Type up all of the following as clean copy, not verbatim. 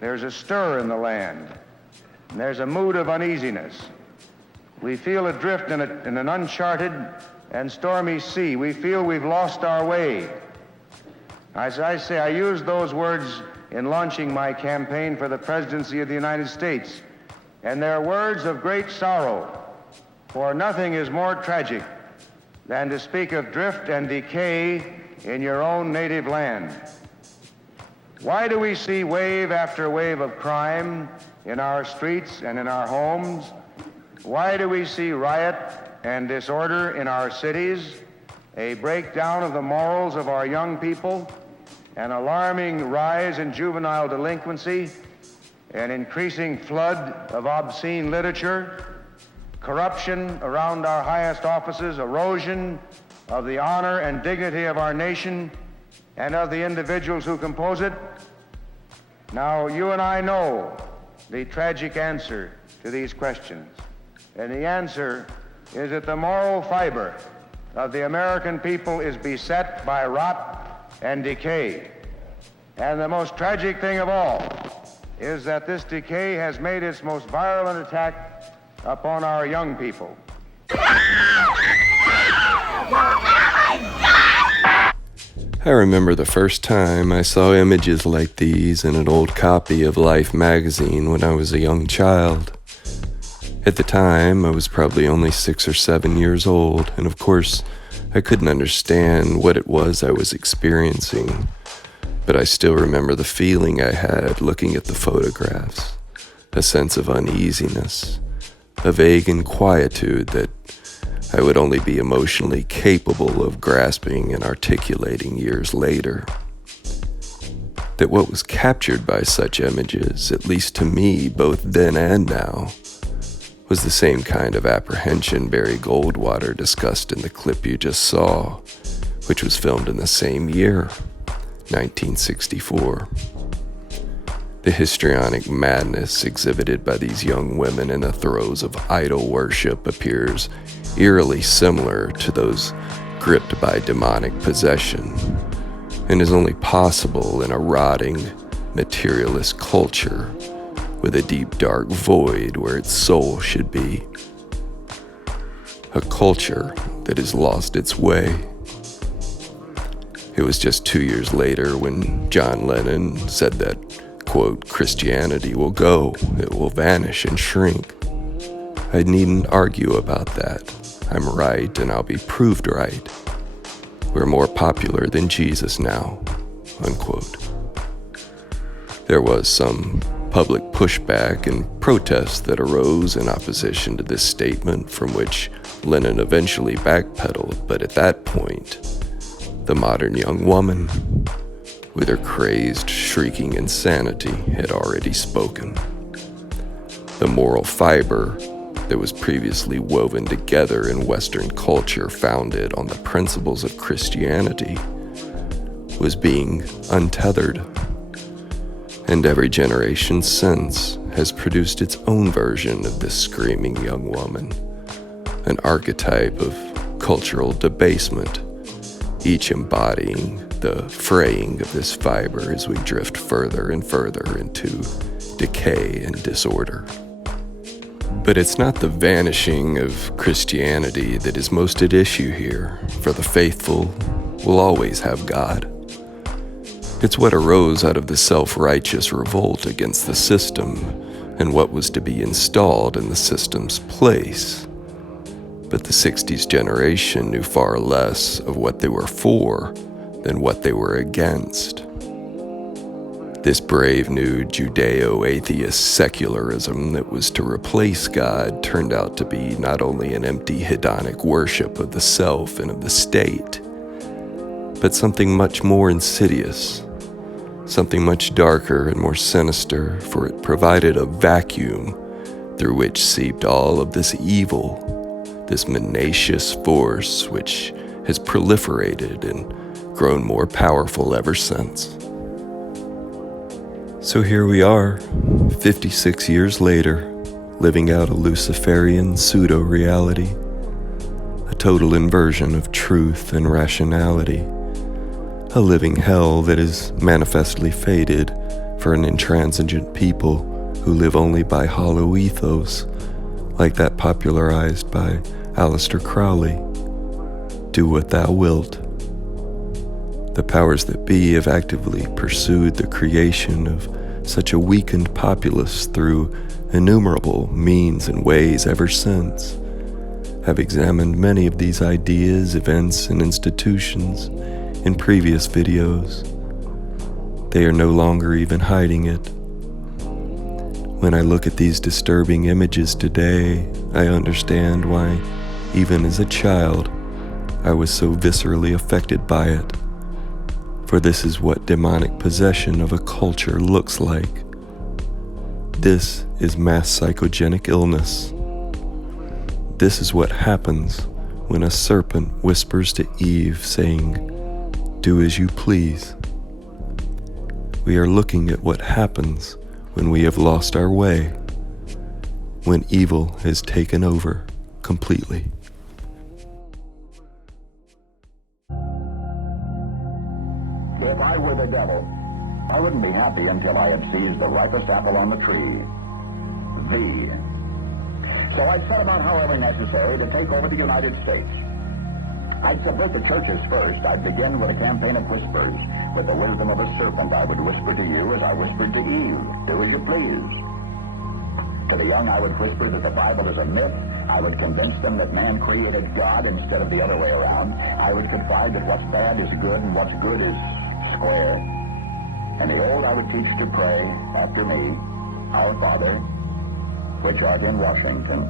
there's a stir in the land, and there's a mood of uneasiness. We feel adrift in an uncharted and stormy sea. We feel we've lost our way. As I say, I used those words in launching my campaign for the presidency of the United States, and they're words of great sorrow, for nothing is more tragic than to speak of drift and decay in your own native land. Why do we see wave after wave of crime in our streets and in our homes? Why do we see riot and disorder in our cities, a breakdown of the morals of our young people, an alarming rise in juvenile delinquency, an increasing flood of obscene literature, corruption around our highest offices, erosion of the honor and dignity of our nation and of the individuals who compose it? Now, you and I know the tragic answer to these questions. And the answer is that the moral fiber of the American people is beset by rot and decay. And the most tragic thing of all is that this decay has made its most virulent attack upon our young people. I remember the first time I saw images like these in an old copy of Life magazine when I was a young child. At the time, I was probably only 6 or 7 years old, and of course, I couldn't understand what it was I was experiencing. But I still remember the feeling I had looking at the photographs, a sense of uneasiness, a vague inquietude that I would only be emotionally capable of grasping and articulating years later. That what was captured by such images, at least to me, both then and now, was the same kind of apprehension Barry Goldwater discussed in the clip you just saw, which was filmed in the same year, 1964. The histrionic madness exhibited by these young women in the throes of idol worship appears eerily similar to those gripped by demonic possession, and is only possible in a rotting, materialist culture with a deep, dark void where its soul should be. A culture that has lost its way. It was just 2 years later when John Lennon said that, quote, Christianity will go, it will vanish and shrink. I needn't argue about that. I'm right, and I'll be proved right. We're more popular than Jesus now, unquote. There was some public pushback and protest that arose in opposition to this statement, from which Lennon eventually backpedaled, but at that point, the modern young woman, with her crazed, shrieking insanity, had already spoken. The moral fiber that was previously woven together in Western culture founded on the principles of Christianity was being untethered. And every generation since has produced its own version of this screaming young woman, an archetype of cultural debasement, each embodying the fraying of this fiber as we drift further and further into decay and disorder. But it's not the vanishing of Christianity that is most at issue here, for the faithful will always have God. It's what arose out of the self-righteous revolt against the system and what was to be installed in the system's place. But the 60s generation knew far less of what they were for than what they were against. This brave new Judeo-atheist secularism that was to replace God turned out to be not only an empty hedonic worship of the self and of the state, but something much more insidious, something much darker and more sinister, for it provided a vacuum through which seeped all of this evil, this menacious force which has proliferated and grown more powerful ever since. So here we are, 56 years later, living out a Luciferian pseudo-reality, a total inversion of truth and rationality, a living hell that is manifestly fated for an intransigent people who live only by hollow ethos, like that popularized by Aleister Crowley. Do what thou wilt. The powers that be have actively pursued the creation of such a weakened populace through innumerable means and ways ever since, have examined many of these ideas, events, and institutions in previous videos. They are no longer even hiding it. When I look at these disturbing images today, I understand why, even as a child, I was so viscerally affected by it. For this is what demonic possession of a culture looks like. This is mass psychogenic illness. This is what happens when a serpent whispers to Eve, saying, "Do as you please." We are looking at what happens when we have lost our way, when evil has taken over completely. If I were the devil, I wouldn't be happy until I had seized the ripest apple on the tree. Thee. So I'd set about however necessary to take over the United States. I'd subvert the churches first. I'd begin with a campaign of whispers. With the wisdom of a serpent, I would whisper to you as I whispered to Eve, "Do as you please." To the young, I would whisper that the Bible is a myth. I would convince them that man created God instead of the other way around. I would confide that what's bad is good and what's good is square. And the old, I would teach to pray after me, "Our Father, which art in Washington."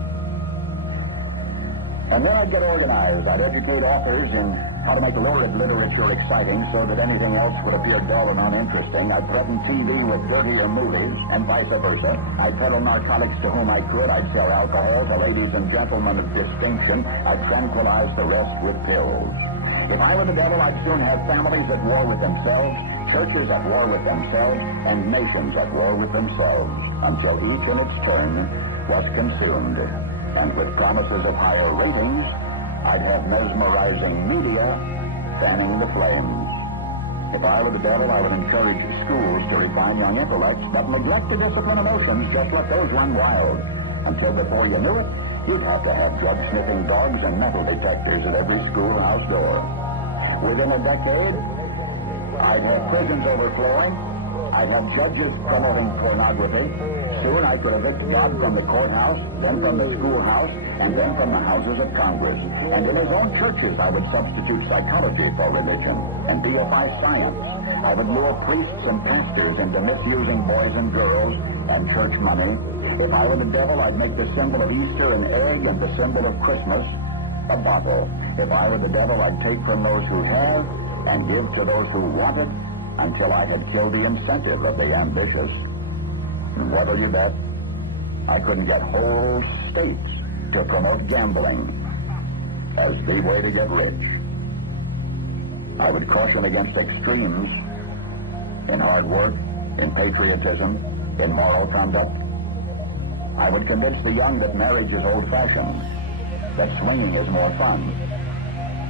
And then I'd get organized. I'd educate authors in how to make lurid literature exciting so that anything else would appear dull and uninteresting. I'd threaten TV with dirtier movies, and vice versa. I'd peddle narcotics to whom I could. I'd sell alcohol to ladies and gentlemen of distinction. I'd tranquilize the rest with pills. If I were the devil, I'd soon have families at war with themselves, churches at war with themselves, and nations at war with themselves, until each in its turn was consumed. And with promises of higher ratings, I'd have mesmerizing media fanning the flames. If I were the devil, I would encourage schools to refine young intellects, but neglect to discipline emotions, just let those run wild. Until before you knew it, you'd have to have drug-sniffing dogs and metal detectors at every schoolhouse door. Within a decade, I'd have prisons overflowing. I'd have judges promoting pornography. Soon I could evict God from the courthouse, then from the schoolhouse, and then from the houses of Congress. And in his own churches, I would substitute psychology for religion and deify science. I would lure priests and pastors into misusing boys and girls and church money. If I were the devil, I'd make the symbol of Easter an egg and the symbol of Christmas a bottle. If I were the devil, I'd take from those who have and give to those who want it until I had killed the incentive of the ambitious. What'll you bet? I couldn't get whole states to promote gambling as the way to get rich. I would caution against extremes in hard work, in patriotism, in moral conduct. I would convince the young that marriage is old-fashioned, that swinging is more fun,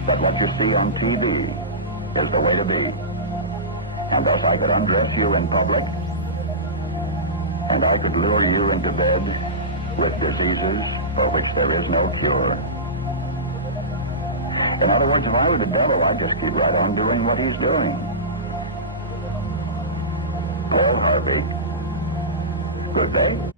but what you see on TV is the way to be. And thus I could undress you in public, and I could lure you into bed with diseases for which there is no cure. In other words, if I were the devil, I'd just keep right on doing what he's doing. Paul Harvey. Good day.